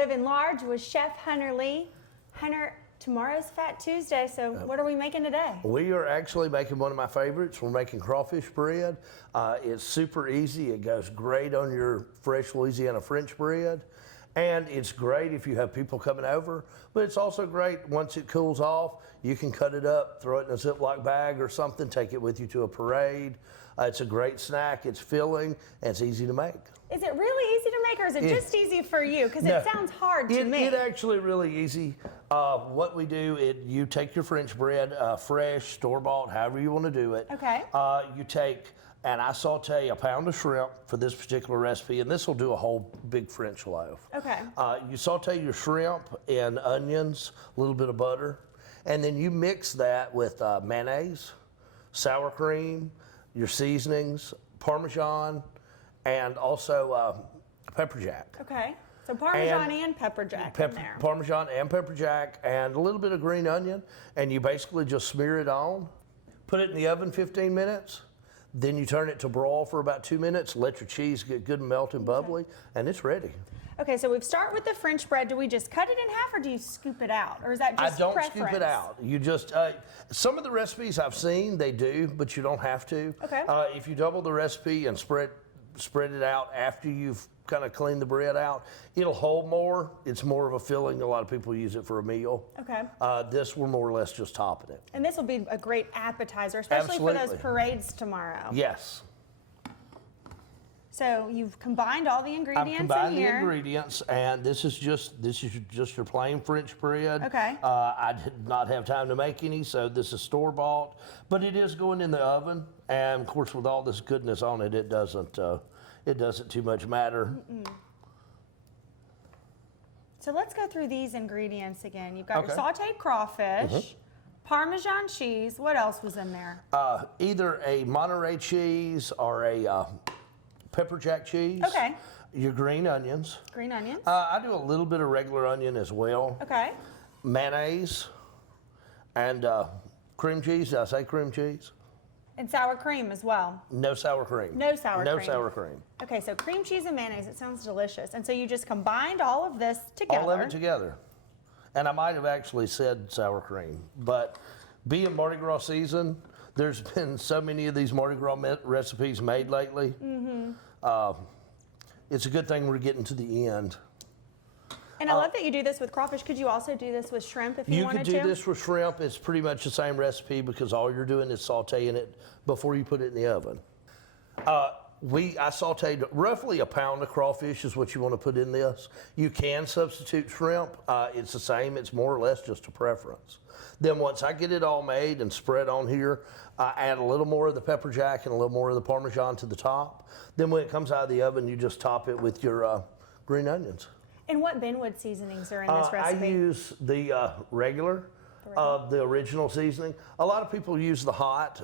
Livin Large with Chef Hunter Lee. Hunter, tomorrow's Fat Tuesday, so what are we making today? We are actually making one of my favorites. We're making crawfish bread. It's super easy. It goes great on your fresh Louisiana French bread. And it's great if you have people coming over, but it's also great once it cools off, you can cut it up, throw it in a Ziploc bag or something, take it with you to a parade. It's a great snack, it's filling, and it's easy to make. Is it really easy to make, or is it just easy for you? Because it sounds hard to me. It's actually really easy. What we do, you take your French bread, fresh, store-bought, however you want to do it. Okay. You take, and I saute a pound of shrimp for this particular recipe, and this will do a whole big French loaf. Okay. You saute your shrimp and onions, a little bit of butter, and then you mix that with mayonnaise, sour cream, your seasonings, Parmesan, and also pepper jack. Okay. So Parmesan and pepper jack in there. Parmesan and pepper jack and a little bit of green onion, and you basically just smear it on, put it in the oven 15 minutes, then you turn it to broil for about 2 minutes, let your cheese get good and melt and bubbly, and it's ready. Okay, so we start with the French bread. Do we just cut it in half, or do you scoop it out? Or is that just I don't preference? scoop it out. You just, some of the recipes I've seen, they do, but you don't have to. Okay. If you double the recipe and spread it out after you've kind of cleaned the bread out, it'll hold more. It's more of a filling. A lot of people use it for a meal. Okay. This, we're more or less just topping it. And this will be a great appetizer, especially for those parades tomorrow. Yes. So you've combined all the ingredients in here. I've combined the ingredients, and this is just your plain French bread. Okay. I did not have time to make any, so this is store-bought, but it is going in the oven, and of course, with all this goodness on it, it doesn't too much matter. So let's go through these ingredients again. You've got your sauteed crawfish, Parmesan cheese. What else was in there? Either a Monterey cheese or a pepper jack cheese. Okay. Your green onions. Green onions. I do a little bit of regular onion as well. Okay. Mayonnaise and cream cheese. Did I say cream cheese? And sour cream as well. No sour cream. No sour cream. No sour cream. Okay, so cream cheese and mayonnaise. It sounds delicious. And so you just combined all of this together. All of it together. And I might have actually said sour cream, but being Mardi Gras season, there's been so many of these Mardi Gras recipes made lately. It's a good thing we're getting to the end. And I love that you do this with crawfish. Could you also do this with shrimp if you wanted to? You could do this with shrimp. It's pretty much the same recipe because all you're doing is sauteing it before you put it in the oven. I sauteed roughly a pound of crawfish is what you want to put in this. You can substitute shrimp. It's the same. It's more or less just a preference. Then once I get it all made and spread on here, I add a little more of the pepper jack and a little more of the Parmesan to the top. Then when it comes out of the oven, you just top it with your green onions. And what Benwood seasonings are in this recipe? I use the regular, the original seasoning. A lot of people use the hot.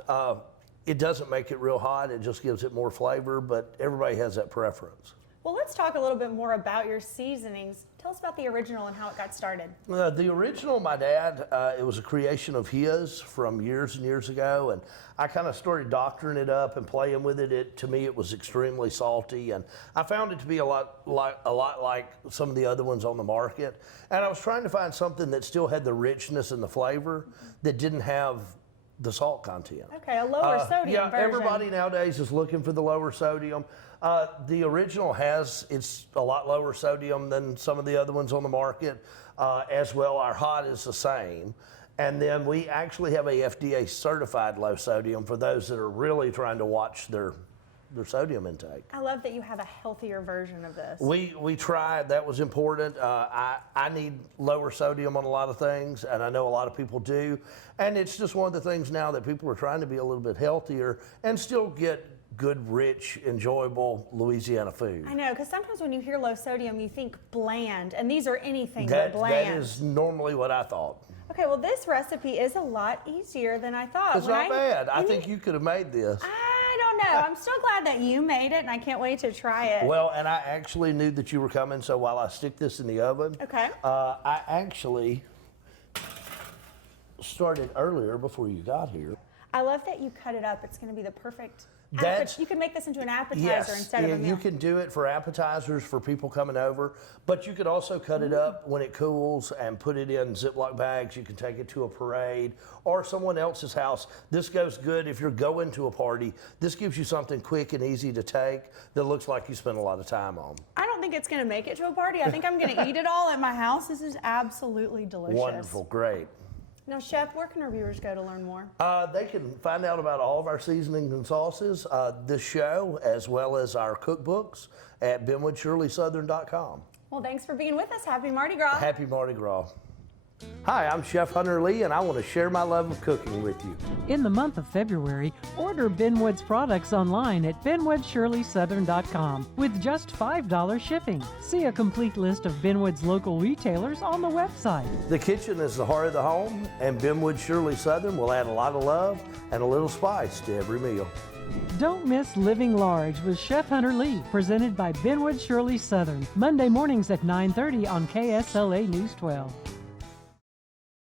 It doesn't make it real hot. It just gives it more flavor, but everybody has that preference. Well, let's talk a little bit more about your seasonings. Tell us about the original and how it got started. The original, my dad, it was a creation of his from years and years ago, and I kind of started doctoring it up and playing with it. To me, it was extremely salty, and I found it to be a lot like some of the other ones on the market. And I was trying to find something that still had the richness and the flavor that didn't have the salt content. Okay, a lower sodium version. Everybody nowadays is looking for the lower sodium. The original it's a lot lower sodium than some of the other ones on the market. As well, our hot is the same. And then we actually have a FDA certified low sodium for those that are really trying to watch their sodium intake. I love that you have a healthier version of this. We tried, that was important. I need lower sodium on a lot of things, and I know a lot of people do. And it's just one of the things now that people are trying to be a little bit healthier and still get good, rich, enjoyable Louisiana food. I know, because sometimes when you hear low sodium, you think bland, and these are anything but bland. That is normally what I thought. Okay, well, this recipe is a lot easier than I thought. It's not bad. I think you could have made this. I don't know. I'm still glad that you made it, and I can't wait to try it. Well, and I actually knew that you were coming, so while I stick this in the oven, I actually started earlier before you got here. I love that you cut it up. It's going to be the perfect That's, you can make this into an appetizer yes, instead of a meal. you can do it for appetizers for people coming over, but you could also cut it up when it cools and put it in Ziploc bags. You can take it to a parade or someone else's house. This goes good if you're going to a party. This gives you something quick and easy to take that looks like you spent a lot of time on. I don't think it's going to make it to a party. I think I'm going to eat it all at my house. This is absolutely delicious. Wonderful, great. Now, Chef, where can our viewers go to learn more? They can find out about all of our seasonings and sauces, this show, as well as our cookbooks at BenwoodShirleySouthern.com. Well, thanks for being with us. Happy Mardi Gras. Happy Mardi Gras. Hi, I'm Chef Hunter Lee, and I want to share my love of cooking with you. In the month of February, order Benwood's products online at BenwoodShirleySouthern.com with just $5 shipping. See a complete list of Benwood's local retailers on the website. The kitchen is the heart of the home, and Benwood Shirley Southern will add a lot of love and a little spice to every meal. Don't miss Livin Large with Chef Hunter Lee, presented by Benwood Shirley Southern, Monday mornings at 9:30 on KSLA News 12.